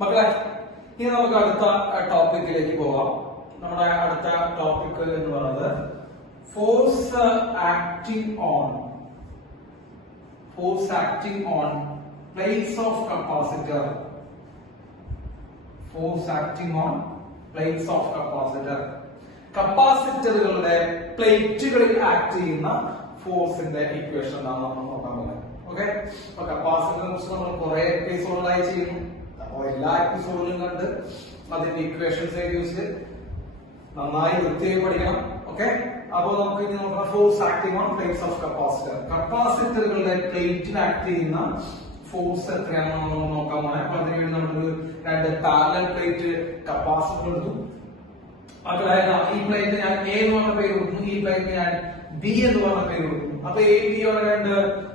മക്കളെ, ഇനി നമുക്ക് അടുത്ത ടോപ്പിക്കിലേക്ക് പോവാം. നമ്മുടെ അടുത്ത ടോപ്പിക് എന്ന് പറയുന്നത് force acting on plates of capacitor. Force acting on plates of capacitor. കപ്പാസിറ്ററുകളുടെ പ്ലേറ്റുകളിൽ ആക്ട് ചെയ്യുന്ന ഫോഴ്സിന്റെ ഇക്വേഷൻ എന്നാണ് നമ്മൾ നോക്കാൻ പോകുന്നത്. ഓക്കെ, അപ്പൊ കപ്പാസിറ്ററിനെ കുറിച്ച് നമ്മൾ കുറെ എപ്പിസോഡുകളായി ചെയ്യുന്നു. അപ്പൊ എല്ലാ എപ്പിസോഡിലും കണ്ട് അതിന്റെ ഇക്വേഷൻസ് എഴുതി നന്നായി വൃത്തിയായി പഠിക്കണം. ഓക്കെ, അപ്പോൾ നമുക്ക് ഇനി നോക്കാം force acting on plates of capacitor. കപ്പാസിറ്ററുകളുടെ പ്ലേറ്റിൽ ആക്ട് ചെയ്യുന്ന ഫോഴ്സ് എത്രയാണെന്ന് നമ്മൾ നോക്കാൻ പോണേ. അപ്പൊ അതിനുവേണ്ടി നമ്മൾ രണ്ട് പാരലൽ പ്ലേറ്റ് കപ്പാസിറ്റർ എടുത്തു. അതായത് ഈ പ്ലേറ്റ് ഞാൻ എ എന്ന് പറഞ്ഞ പേര് കൊടുക്കുന്നു, ഈ പ്ലേറ്റ് ഞാൻ ബി എന്ന് പറഞ്ഞ പേര് കൊടുക്കുന്നു. അപ്പൊ എ ബിയോടെ രണ്ട്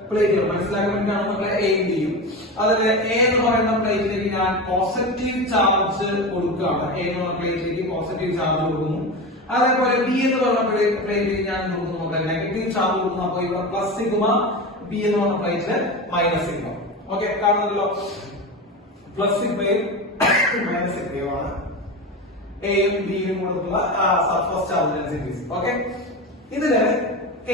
പ്ലേറ്റുകൾ മനസ്സിലാക്കാൻ വേണ്ടിയാണ് നമ്മൾ എ ബിയും. അതില് എ എന്ന് പറയുന്ന പ്ലേറ്റിലേക്ക് ഞാൻ പോസിറ്റീവ് ചാർജ് കൊടുക്കുകയാണ്. എ എന്ന് പറഞ്ഞ പ്ലേറ്റിലേക്ക് പോസിറ്റീവ് ചാർജ് കൊടുക്കുന്നു. അതേപോലെ ബി എന്ന് പറഞ്ഞ പ്ലേറ്റിലേക്ക് ഞാൻ കൊടുക്കുന്നു നെഗറ്റീവ് ചാർജ് കൊടുക്കുന്നു. അപ്പൊ ഇവിടെ പ്ലസ് സിഗ്മ, ബി എന്ന് പറഞ്ഞ പ്ലേറ്റില് മൈനസ് സിഗ്മ. ഓക്കെ, കാണുന്നല്ലോ പ്ലസ് സിഗ്മയും മൈനസ് സിഗ്മയുമാണ് എയും ബിയും കൊടുത്തുള്ള സർഫസ് ചാർജ് ഡെൻസിറ്റീസ്. ഓക്കെ, ഇതില്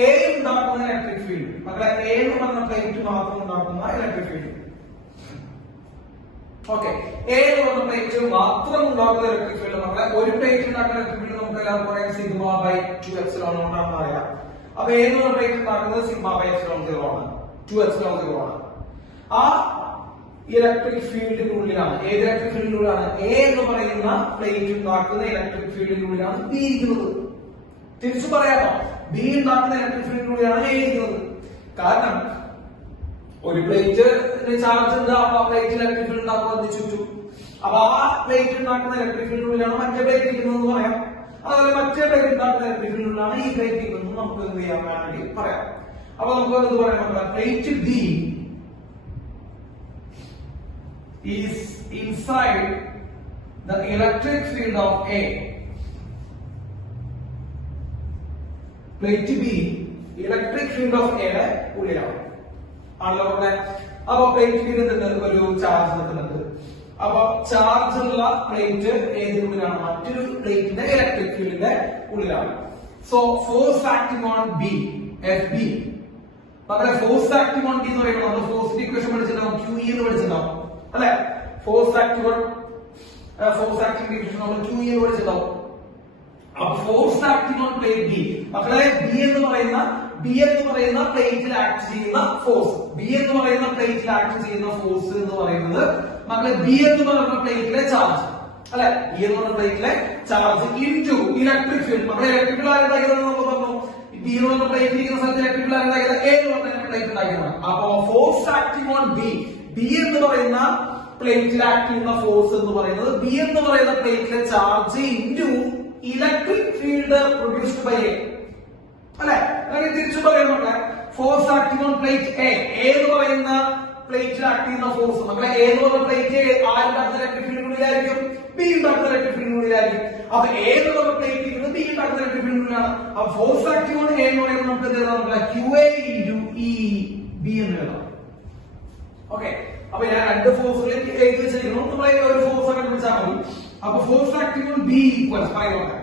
എ ഉണ്ടാക്കുന്ന ഇലക്ട്രിക് ഫീൽഡ്, മക്കളെ എ എന്ന് പറഞ്ഞ പ്ലേറ്റ് മാത്രം ഉണ്ടാക്കുന്ന ഇലക്ട്രിക് ഫീൽഡ്. ഓക്കെ, എ എന്ന് പറഞ്ഞ പ്ലേറ്റ് മാത്രം ഉണ്ടാക്കുന്ന ഇലക്ട്രിക് ഫീൽഡ്, മക്കളെ ഒരു പ്ലേറ്റ് ഉണ്ടാക്കുന്ന ഇലക്ട്രിക് ഫീൽഡ് നമുക്ക് എല്ലാവർക്കും പറയാം സിഗ്മ ബൈ 2 എപ്സിലോൺ കൊണ്ടാണെന്ന് പറയാം. അപ്പൊ എ എന്ന് പറഞ്ഞ പ്ലേറ്റ് ഉണ്ടാക്കുന്നത് സിഗ്മ ബൈ എപ്സിലോൺ 0 ആണ്, 2 എപ്സിലോൺ 0 ആണ്. ആ ഇലക്ട്രിക് ഫീൽഡിനുള്ളിലാണ്, ഏത് ഇലക്ട്രിക് ഫീൽഡിനുള്ളിലാണ് എ എന്ന് പറയുന്ന പ്ലേറ്റ് ഉണ്ടാക്കുന്ന ഇലക്ട്രിക് ഫീൽഡിനുള്ളിലാണ് ബി ഇരിക്കുന്നത്. തിരിച്ചു പറയാമോ, ബി ഉണ്ടാക്കുന്ന ഇലക്ട്രിക് ഫീൽഡിനുള്ളിലാണ് എ ഇരിക്കുന്നത്. കാരണം ഒരു പ്ലേറ്റ് ചാർജ് ഉണ്ട്, അപ്പൊ ആ പ്ലേറ്റ് ഇലക്ട്രിക് ഫീൽഡ് ഉണ്ടാക്കുന്നത് ചുറ്റും. അപ്പൊ ആ പ്ലേറ്റ് ഉണ്ടാക്കുന്ന ഇലക്ട്രിക് ഫീൽഡിനുള്ളിലാണ് മറ്റേ പ്ലേറ്റ് ഇരിക്കുന്നത് പറയാം. അതുപോലെ മറ്റേ പ്ലേറ്റ് ഉണ്ടാക്കുന്ന ഇലക്ട്രിക് ഫീൽഡിനുള്ളിലാണ് ഈ പ്ലേറ്റ് ഇരിക്കുന്നത് നമുക്ക് എന്ത് ചെയ്യാൻ വേണ്ടി പറയാം. അപ്പൊ നമുക്ക് എന്ത് പറയാം, plate B is inside the electric field of A. Plate B electric field of A യുടെ ഉള്ളിലാണ് ആണല്ലോ ഇവിടെ. അപ്പൊ പ്ലേറ്റിൽ ഒരു ചാർജ് നിൽക്കുന്നുണ്ട്. അപ്പൊ ചാർജ് ഉള്ള പ്ലേറ്റ് ഏതിനുള്ളിലാണ്, മറ്റൊരു പ്ലേറ്റിന്റെ ഇലക്ട്രിക് ഫീൽഡിന്റെ ഉള്ളിലാണ്. So force acting on B, F B. പകരം ഫോഴ്സ് ആക്ടിംഗ് ഓൺ ബി എന്ന് പറയുമ്പോൾ നമ്മൾ ഫോഴ്സിന്റെ ഇക്വേഷൻ പഠിച്ചിട്ടുണ്ടാവും, QE എന്ന് പഠിച്ചിട്ടുണ്ടാവും അല്ലെ. ഫോഴ്സ് ആക്ടിംഗ് ഇക്വേഷൻ നമ്മൾ QE എന്ന് പഠിച്ചിട്ടുണ്ടാവും. അപ്പൊ force acting on plate B, മക്കളെ ബി എന്ന് പറയുന്ന പ്ലേറ്റിൽ ആക്ട് ചെയ്യുന്ന ഫോഴ്സ്, ബി എന്ന് പറയുന്ന പ്ലേറ്റിൽ ആക്ട് ചെയ്യുന്ന ഫോഴ്സ് എന്ന് പറയുന്നത് മക്കളെ ബി എന്ന് പറയുന്ന പ്ലേറ്റിലെ ചാർജ് അല്ലെ, ബി എന്ന് പറയുന്ന പ്ലേറ്റിലെ ചാർജ് ഇൻടു ഇലക്ട്രിക് ഫീൽഡ്. മക്കളെ ഇലക്ട്രിക് ഫീൽഡ് ആരുണ്ടാക്കിയതെന്ന് നമ്മൾ പറഞ്ഞു, ബി എന്ന് പറഞ്ഞ പ്ലേറ്റ് ഇരിക്കുന്ന സ്ഥലത്ത് ഇലക്ട്രിക് ഫീൽഡ് ആരുണ്ടാക്കിയത്, എ എന്ന് പറഞ്ഞ പ്ലേറ്റ് ഉണ്ടാക്കിയതാണ്. അപ്പൊ force acting on B, B എന്ന് പറയുന്ന പ്ലേറ്റിൽ ആക്ട് ചെയ്യുന്ന ഫോഴ്സ് എന്ന് പറയുന്നത് ബി എന്ന് പറയുന്ന പ്ലേറ്റിലെ charge into electric field produced by A അല്ലെ. അല്ലെങ്കിൽ തിരിച്ചു പറയുന്നുണ്ട് force acting on plate A, എന്ന് പറയുന്ന പ്ലേറ്റിൽ ആക്ട് ചെയ്യുന്ന ഫോഴ്സ് മക്കളെ എ എന്ന് പറയുന്ന പ്ലേറ്റ് ആരുണ്ടാക്കുന്ന ഇലക്ട്രിക് ഫീൽഡിനുള്ളിലായിരിക്കും, ബി ഉണ്ടാക്കുന്ന ഇലക്ട്രിക് ഫീൽഡിനുള്ളിലായിരിക്കും. അപ്പൊ എ എന്ന് പറഞ്ഞ പ്ലേറ്റ് ഇരിക്കുന്നത് ബി ഉണ്ടാക്കുന്ന ഇലക്ട്രിക് ഫീൽഡിനുള്ളിലാണ്. അപ്പൊ ഫോഴ്സ് ആക്ടിംഗ് ഓൺ എ എന്ന് പറയുമ്പോൾ നമുക്ക് എന്ത് എഴുതാം, QA ഇൻടു ഇ ബി എന്ന് എഴുതാം. ഓക്കെ, അപ്പൊ ഞാൻ രണ്ട് ഫോഴ്സുകളിലേക്ക് എഴുതി വെച്ചിരിക്കുന്നു, നമ്മൾ ഒരു ഫോഴ്സ് കണ്ടുപിടിച്ചാൽ മതി. അപ്പൊ force acting on B equals പറയുന്നത്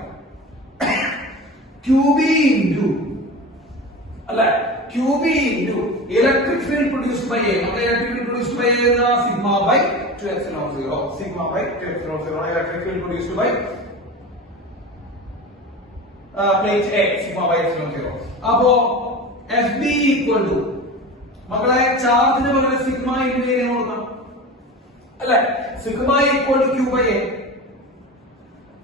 QB ഇൻടു അല്ലെ, QB into electric field produced by A. നമ്മുടെ electric field produced by A sigma by 2 epsilon 0, sigma by 2 epsilon 0 electric field produced by plate A, sigma by epsilon 0. അപ്പോ FB equal to മക്കളെ ചാർജിന് പകരം sigma into A കൊടുക്കണം അല്ലെ. Sigma equal to Q by A,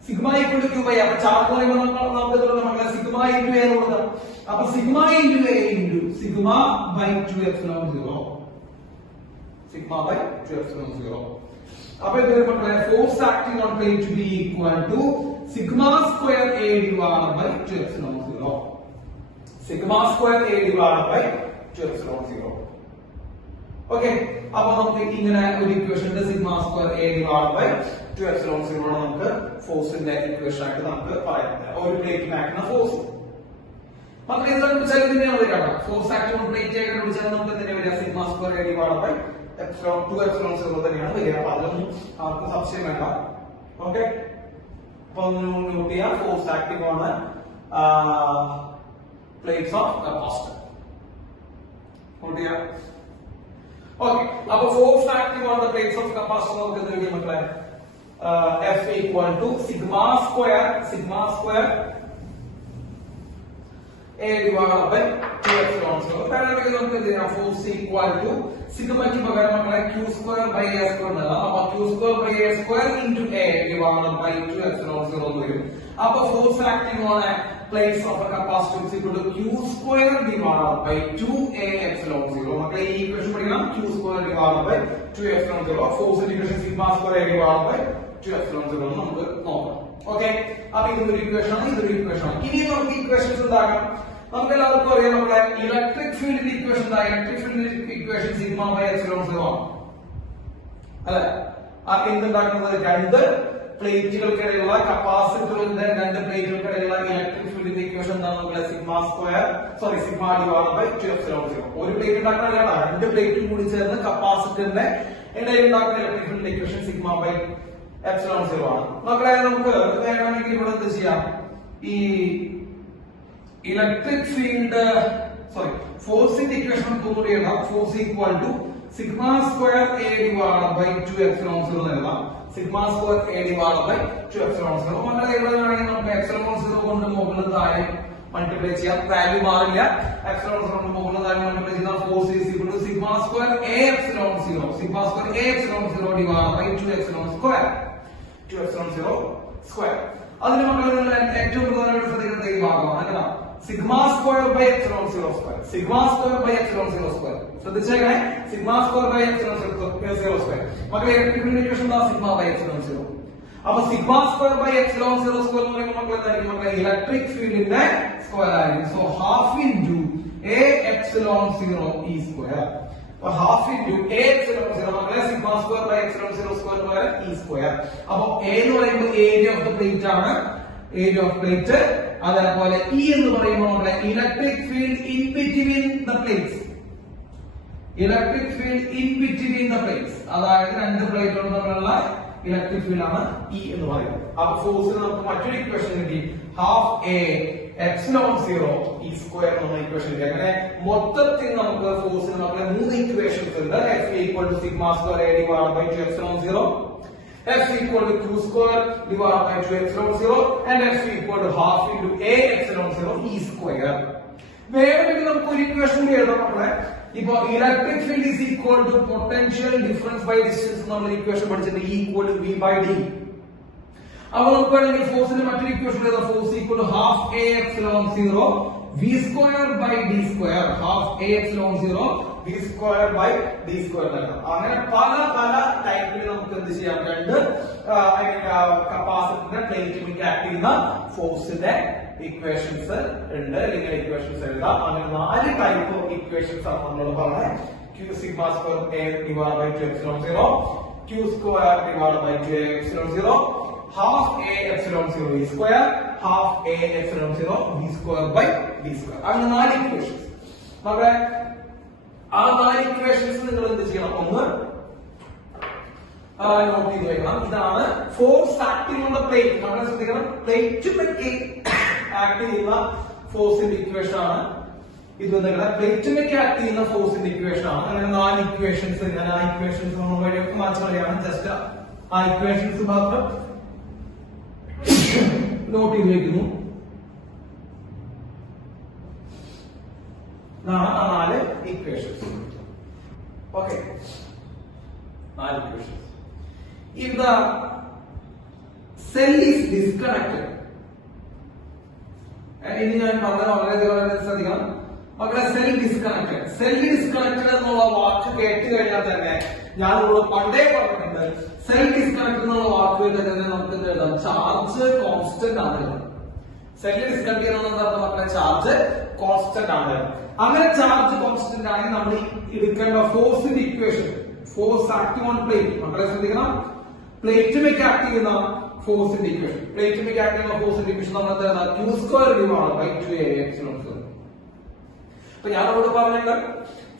sigma equal to Q by A. അപ്പൊ charge പറയുമ്പോൾ നമുക്ക് മക്കളെ sigma into A കൊടുക്കണം. അപ്പൊ sigma into A into sigma by 2 epsilon 0, sigma by 2 epsilon 0. അപ്പൊ ഇത് മക്കളെ force acting on plate B equal to sigma square A divided by 2 epsilon 0, sigma square A divided by 2 epsilon 0. Okay, അപ്പൊ നമുക്ക് ഇങ്ങനെ ഒരു equation ഉണ്ട്, sigma square A divided by 2 epsilon 0 നമുക്ക് ഫോഴ്സിന്റെ ഇക്വേഷൻ ആയിട്ട് നമുക്ക് പറയാം, ഒരു പ്ലേറ്റിന് ആക്കുന്ന ഫോഴ്സ്. മക്കളെ ഇത് കണ്ടുപിടിച്ചാൽ തന്നെയാണ് വരിക, ഫോഴ്സ് ആക്ടിംഗ് ഓൺ പ്ലേറ്റ് കണ്ടുപിടിച്ചാൽ നമുക്ക് തന്നെ വരിക sigma square A divided by epsilon 2 epsilon 0 തന്നെയാണ് വരിക. അപ്പൊ അതൊന്നും ആർക്കും സംശയം വേണ്ട. ഓക്കെ, അപ്പൊ നോട്ട് ചെയ്യാം. Force acting on plates of capacitor. Note ചെയ്യാം. ഓക്കെ, അപ്പൊ force acting on the plates of capacitor നമുക്ക് എന്ത് കിട്ടി മക്കളെ? F equal to sigma square A divided by 2 epsilon 0. Parallel നമുക്ക് എന്ത് ചെയ്യാം? ഫോഴ്സ് ഈക്വൽ ടു സിഗ്മയ്ക്ക് പകരം മക്കളെ q square by a square എന്നല്ല. അപ്പൊ q square by a square into a divided by 2 epsilon 0 എന്ന് വരും. അപ്പൊ force acting on plates of A capacitor is equal to q square divided by 2a epsilon 0. മക്കളെ ഈ equation പഠിക്കണം. q square divided by 2 epsilon 0. Force equation sigma square a divided by 2 epsilon 0 എന്ന് നമുക്ക് നോക്കാം. Okay, അപ്പൊ ഇതൊരു equation ആണ്, ഇതൊരു ഇക്വേഷൻ ആണ്. ഇനി നമുക്ക് ഇക്വേഷൻസ് ഉണ്ടാക്കാം. നമുക്ക് എല്ലാവർക്കും അറിയാം നമ്മുടെ ഇലക്ട്രിക് ഫീൽഡിന്റെ ഇക്വേഷൻ എന്താ? ഇലക്ട്രിക് ഫീൽഡിന്റെ ഇക്വേഷൻ സിഗ്മ ബൈ എപ്സിലോൺ 0 ആണ് അല്ലെ? ആ എന്തുണ്ടാക്കുന്നത്? രണ്ട് പ്ലേറ്റുകൾക്കിടയിലുള്ള കപ്പാസിറ്ററിന്റെ രണ്ട് പ്ലേറ്റുകൾക്കിടയിലുള്ള ഇലക്ട്രിക് ഫീൽഡിന്റെ ഇക്വേഷൻ എന്താണ് നമ്മുടെ? Sigma divided by 2 epsilon 0. ഒരു പ്ലേറ്റ് ഉണ്ടാക്കുന്നതല്ല, രണ്ട് പ്ലേറ്റും കൂടി ചേർന്ന് കപ്പാസിറ്ററിന്റെ ഇടയിൽ ഉണ്ടാക്കുന്ന ഇലക്ട്രിക് ഫീൽഡിന്റെ ഇക്വേഷൻ സിഗ്മ ബൈ എപ്സിലോൺ 0 ആണ്. മക്കളെ നമുക്ക് വേണമെങ്കിൽ ഇവിടെ എന്ത് ചെയ്യാം? ഈ ഇലക്ട്രിക് ഫീൽഡ് ഫോഴ്സിന്റെ ഇക്വേഷൻ ഒന്നുകൂടി എഴുതാം. Force equal to sigma square A divided by 2 epsilon 0 എഴുതാം. Sigma square A divided by 2 epsilon 0. മക്കളെ ഇവിടെ വേണമെങ്കിൽ നമുക്ക് എപ്സിലോൺ 0 കൊണ്ട് മുകളിൽ താഴെ മൾട്ടിപ്ലൈ ചെയ്യാം. വാല്യൂ മാറില്ല. എപ്സിലോൺ 0 കൊണ്ട് മുകളിൽ താഴെ മൾട്ടിപ്ലൈ ചെയ്താൽ force is equal to sigma square A epsilon 0 divided by 2 epsilon square അതിന് മക്കളെ നിങ്ങൾ ഏറ്റവും പ്രധാനമായിട്ട് ശ്രദ്ധിക്കേണ്ട ഈ ഭാഗമാണ്. അങ്ങനെ sigma square by epsilon 0 square ശ്രദ്ധിച്ചേക്കണേ. Sigma square by epsilon 0 square മക്കളെ ഇലക്ട്രിക് ഇക്വേഷൻ എന്താ? Sigma by epsilon 0. അപ്പൊ sigma square by epsilon 0 square എന്ന് പറയുമ്പോൾ മക്കളെ എന്തായിരിക്കും? മക്കളെ ഇലക്ട്രിക് ഫീൽഡിന്റെ സ്ക്വയർ ആയിരിക്കും. So half into A epsilon 0 ഈ square. Half into A epsilon 0 മക്കളെ sigma square by epsilon 0 square പകരം ഈ സ്ക്വയർ. അപ്പൊ എ എന്ന് പറയുമ്പോൾ ഏരിയ ഓഫ് ദ പ്ലേറ്റ് ആണ്, ഏരിയ ഓഫ് പ്ലേറ്റ്. അതേപോലെ ഇ എന്ന് പറയുമ്പോൾ നമ്മളെ electric field in between the plates. അതായത് രണ്ട് പ്ലേറ്റുകൾ തമ്മിലുള്ള ഇലക്ട്രിക് ഫീൽഡ് ആണ് ഇ എന്ന് പറയുന്നത്. അപ്പൊ ഫോഴ്സിന് നമുക്ക് മറ്റൊരു ഇക്വേഷൻ കിട്ടി. ഹാഫ് എ എപ്സിലോൺ 0 ഈ സ്ക്വയർ എന്ന ഇക്വേഷൻ കിട്ടി. അങ്ങനെ മൊത്തത്തിൽ നമുക്ക് ഫോഴ്സിന് നമ്മളെ മൂന്ന് ഇക്വേഷൻസ് ഉണ്ട്. F equal to sigma square A divided by 2 epsilon 0, F equal to q square divided by 2 epsilon 0, and F equal to half into A epsilon 0 e square. വേണമെങ്കിൽ നമുക്ക് ഒരു ഇക്വേഷൻ കൂടി എഴുതാം മക്കളെ. ഇപ്പോ electric field is equal to potential difference by distance എന്നുള്ള equation പഠിച്ചിട്ട് E equal to V by D. അപ്പോൾ നമുക്ക് വേണമെങ്കിൽ ഫോഴ്സിന്റെ മറ്റൊരു ഇക്വേഷൻ എഴുതാം. Force equal to half A epsilon 0 V square by D square. ഹാഫ് A epsilon 0 V square by D square നൽകാം. അങ്ങനെ പല ടൈപ്പിൽ നമുക്ക് എന്ത് ചെയ്യാം? രണ്ട് കപ്പാസിറ്ററിന്റെ പ്ലേറ്റിലേക്ക് ആക്ട് ചെയ്യുന്ന ഫോഴ്സിന്റെ ഇക്വേഷൻസ് ഉണ്ട്, അല്ലെങ്കിൽ ഇക്വേഷൻസ് എഴുതാം. അങ്ങനെ 4 ടൈപ്പ് ഓഫ് ഇക്വേഷൻസ് ആണ് നമ്മൾ പറഞ്ഞത്. Q sigma square A divided by 2 epsilon 0, Q square divided by 2 epsilon 0, half A epsilon 0 E square, half A epsilon 0 V square by D square. അങ്ങനെ 4 ഇക്വേഷൻസ്. നമ്മുടെ ആ 4 ഇക്വേഷൻസ് നിങ്ങൾ എന്ത് ചെയ്യണം? ഒന്ന് നോട്ട് ചെയ്ത് വെക്കണം. ഇതാണ് force acting on the plate. നമ്മൾ ശ്രദ്ധിക്കണം, പ്ലേറ്റിലേക്ക് ആക്ട് ചെയ്യുന്ന ഫോഴ്സിന്റെ ഇക്വേഷൻ ആണ് ഇത്. നിങ്ങളുടെ പ്ലേറ്റിലേക്ക് ആക്ട് ചെയ്യുന്ന ഫോഴ്സിന്റെ ഇക്വേഷൻ ആണ്. അങ്ങനെ 4 ഇക്വേഷൻസ്. ഞാൻ ആ ഇക്വേഷൻസ് നമ്മൾ വഴിയൊക്കെ മാറ്റി കളയാണ്. ജസ്റ്റ് ആ ഇക്വേഷൻസ് മാത്രം നോട്ട് ചെയ്ത് വെക്കുന്നു. ഇതാണ് ആ 4 equations. Okay, 4 equations. If the cell is disconnected, ഇനി ഞാൻ പറഞ്ഞത് വളരെ ശ്രദ്ധിക്കണം മക്കളെ. സെൽ ഡിസ്കണക്റ്റഡ് എന്നുള്ള വാക്ക് കേട്ട് കഴിഞ്ഞാൽ തന്നെ ഞാൻ നിങ്ങളോട് പണ്ടേ പറഞ്ഞിട്ടുണ്ട്. സെൽ ഡിസ്കണക്റ്റഡ് എന്നുള്ള വാക്ക് തന്നെ നമുക്ക് എഴുതാം ചാർജ് കോൺസ്റ്റന്റ് ആണ്. സെൽ ഡിസ്കണക്ട് ചെയ്യുന്ന മക്കളെ ചാർജ് കോൺസ്റ്റന്റ് ആണ്. അങ്ങനെ ചാർജ് കോൺസ്റ്റന്റ് ആണെങ്കിൽ നമ്മൾ എടുക്കേണ്ട ഫോഴ്സിന്റെ equation, force acting on plate, മക്കളെ ശ്രദ്ധിക്കണം. പ്ലേറ്റിലേക്ക് ആക്ട് ചെയ്യുന്ന ഫോഴ്സിന്റെ ഇക്വേഷൻ, പ്ലേറ്റിലേക്ക് ആക്ട് ചെയ്യുന്ന ഫോഴ്സിന്റെ ഇക്വേഷൻ നമ്മൾ എന്താ? Q square divided by 2A epsilon 0. അപ്പൊ ഞാൻ അവിടെ പറഞ്ഞിട്ട്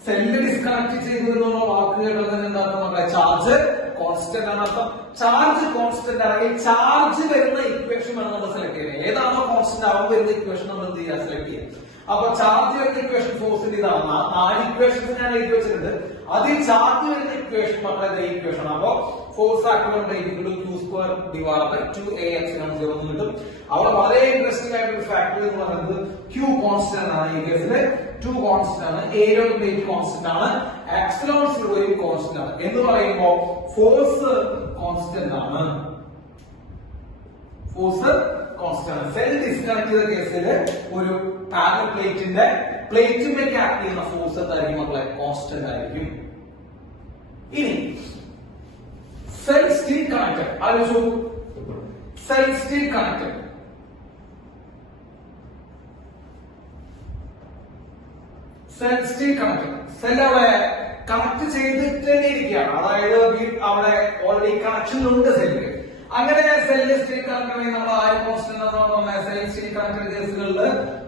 സെല്ല് ഡിസ്കണക്ട് ചെയ്തു എന്നുള്ള വാക്ക് കേട്ടത് എന്താണെന്ന് നോക്കാം. ചാർജ് കോൺസ്റ്റന്റ് ആണ് അർത്ഥം. ചാർജ് കോൺസ്റ്റന്റ് ആണെങ്കിൽ ചാർജ് വരുന്ന ഇക്വേഷൻ വേണം നമ്മൾ സെലക്ട് ചെയ്യാൻ. ഏതാണോ കോൺസ്റ്റന്റ് ആവാൻ വരുന്ന ഇക്വേഷൻ നമ്മൾ എന്ത് ചെയ്യുക, സെലക്ട് ചെയ്യാം. അപ്പൊ ചാർജ് വരുന്ന ഇക്വേഷൻ ഫോഴ്സിന്റെ ഇതാണ്. 4 ഇക്വേഷൻസ് ഞാൻ എഴുതി വെച്ചിട്ടുണ്ട്. അതിൽ ചാർജ് വരുന്ന ഇക്വേഷൻ മക്കളെ ഇക്വേഷൻ. അപ്പൊ force activity Q² divide by 2AX0 എന്ന് കിട്ടും. അവിടെ വളരെ ഇൻട്രസ്റ്റിംഗ് ആയിട്ടുള്ള ഫാക്ടർ എന്ന് പറയുന്നത് Q കോൺസ്റ്റന്റ് ആണ്. ഈ കേസിൽ 2 കോൺസ്റ്റന്റ് ആണ്, ഏരിയ ഓഫ് പ്ലേറ്റ് കോൺസ്റ്റന്റ് ആണ്, എപ്സിലോൺ കോൺസ്റ്റന്റ് ആണ്. എന്ന് പറയുമ്പോ ഫോഴ്സ് കോൺസ്റ്റന്റ് ആണ്. ഫോഴ്സ് കോൺസ്റ്റന്റ് ആണ്. സെൽ ഡിസ്കണക്ട് ചെയ്ത കേസിൽ ഒരു പാരലൽ പ്ലേറ്റിന്റെ പ്ലേറ്റിലേക്ക് ആക്ട് ചെയ്യുന്ന ഫോഴ്സ് എന്തായിരിക്കും മക്കളെ, കോൺസ്റ്റന്റ് ആയിരിക്കും. ഇനി സെൽ സ്റ്റിൽ കണക്റ്റഡ്. ആലോചിച്ചു, cell still connected. Cell still connected. Cell അവിടെ കണക്ട് ചെയ്തിട്ട് തന്നെ ഇരിക്കുകയാണ്. അതായത് അവിടെ ഓൾറെഡി കണക്ഷൻ ഉണ്ട് സെല്ലിൽ. അങ്ങനെ സെല്ല് സ്റ്റിൽ കണക്റ്റഡ് നമ്മൾ ആര് കോൺസ്റ്റന്റ് ആണെന്ന് പറഞ്ഞാൽ സെൽ സ്റ്റിൽ കണക്റ്റഡ് കേസുകളിൽ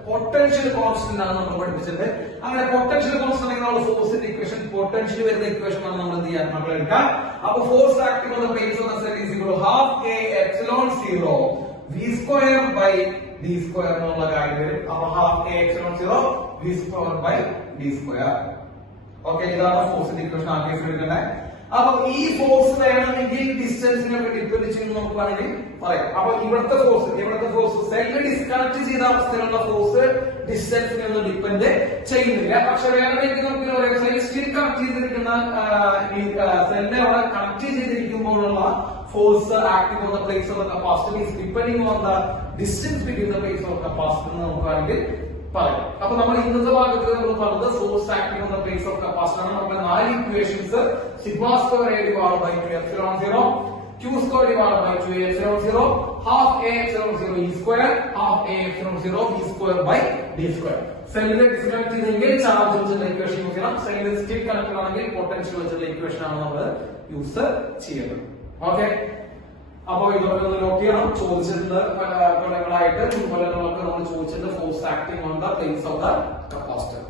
പൊട്ടൻഷ്യൽ കോൺസ്റ്റന്റ് ആണ് നമ്മൾ പഠിപ്പിച്ചത്. അങ്ങനെ പൊട്ടൻഷ്യൽ കോൺസ്റ്റന്റ് ആണെങ്കിൽ നമ്മൾ ഫോഴ്സിന്റെ ഇക്വേഷൻ, പൊട്ടൻഷ്യൽ വരുന്ന ഇക്വേഷൻ ആണ് നമ്മൾ എന്ത് ചെയ്യാൻ നമ്മൾ എടുക്കാം. അപ്പൊ force acting on the plates of the cell is equal to ½ A epsilon 0 V² by D² എന്നുള്ള കാര്യം വരും. അപ്പൊ ½ A epsilon 0 V² by D². Okay, ഇതാണ് ഫോഴ്സിന്റെ ഇക്വേഷൻ. ആ കേസ് എടുക്കണ്ടേ. അപ്പൊ ഈ ഫോഴ്സ് വേണമെങ്കിൽ ഡിസ്റ്റൻസിനെ ഡിപെൻഡ് ചെയ്യുന്നു നമുക്ക് വേണമെങ്കിൽ പറയാം. അപ്പൊ ഇവിടുത്തെ ഫോഴ്സ് സെല്ല് ഡിസ്കണക്ട് ചെയ്ത അവസ്ഥയിലുള്ള ഫോഴ്സ് ഡിസ്റ്റൻസിനെ ഒന്നും ഡിപെൻഡ് ചെയ്യുന്നില്ല. പക്ഷെ വേറെ നമുക്ക് പറയാം, സെല്ല് സ്റ്റിൽ കണക്ട് ചെയ്തിരിക്കുന്ന സെല്ല് അവിടെ കണക്ട് ചെയ്തിരിക്കുമ്പോഴുള്ള force acting on the plates of the capacitor is depending on the distance between the plates of capacitor എന്ന് നമുക്ക് വേണമെങ്കിൽ പറയാം. അപ്പൊ നമ്മൾ ഇന്നത്തെ ഭാഗത്ത് നമ്മൾ പറഞ്ഞത് force acting on the plates of capacitor ആണ്. നമ്മൾ 4 equations σ² A divided by 2 epsilon 0, Q² divided by 2 epsilon 0, ½ A epsilon 0 E², ½ A epsilon 0 V² by D². സെല്ലിനെ ഡിസ്കണക്ട് ചെയ്തെങ്കിൽ ചാർജ് വെച്ചുള്ള ഇക്വേഷൻ യൂസ് ചെയ്യണം. സെല്ലിനെ സ്റ്റിൽ കണക്റ്റഡ് ആണെങ്കിൽ പൊട്ടൻഷ്യൽ വെച്ചുള്ള equation ആണ് നമ്മൾ യൂസ് ചെയ്യുന്നത്. ഓക്കെ, അപ്പൊ ഇതൊക്കെ ഒന്ന് നോട്ട് ചെയ്യണം. ചോദിച്ചിട്ടുണ്ട് പല കൊല്ലങ്ങളായിട്ട്, മുൻകൊല്ലങ്ങളൊക്കെ നമ്മൾ ചോദിച്ചിട്ടുണ്ട് force acting on the plates of the capacitor.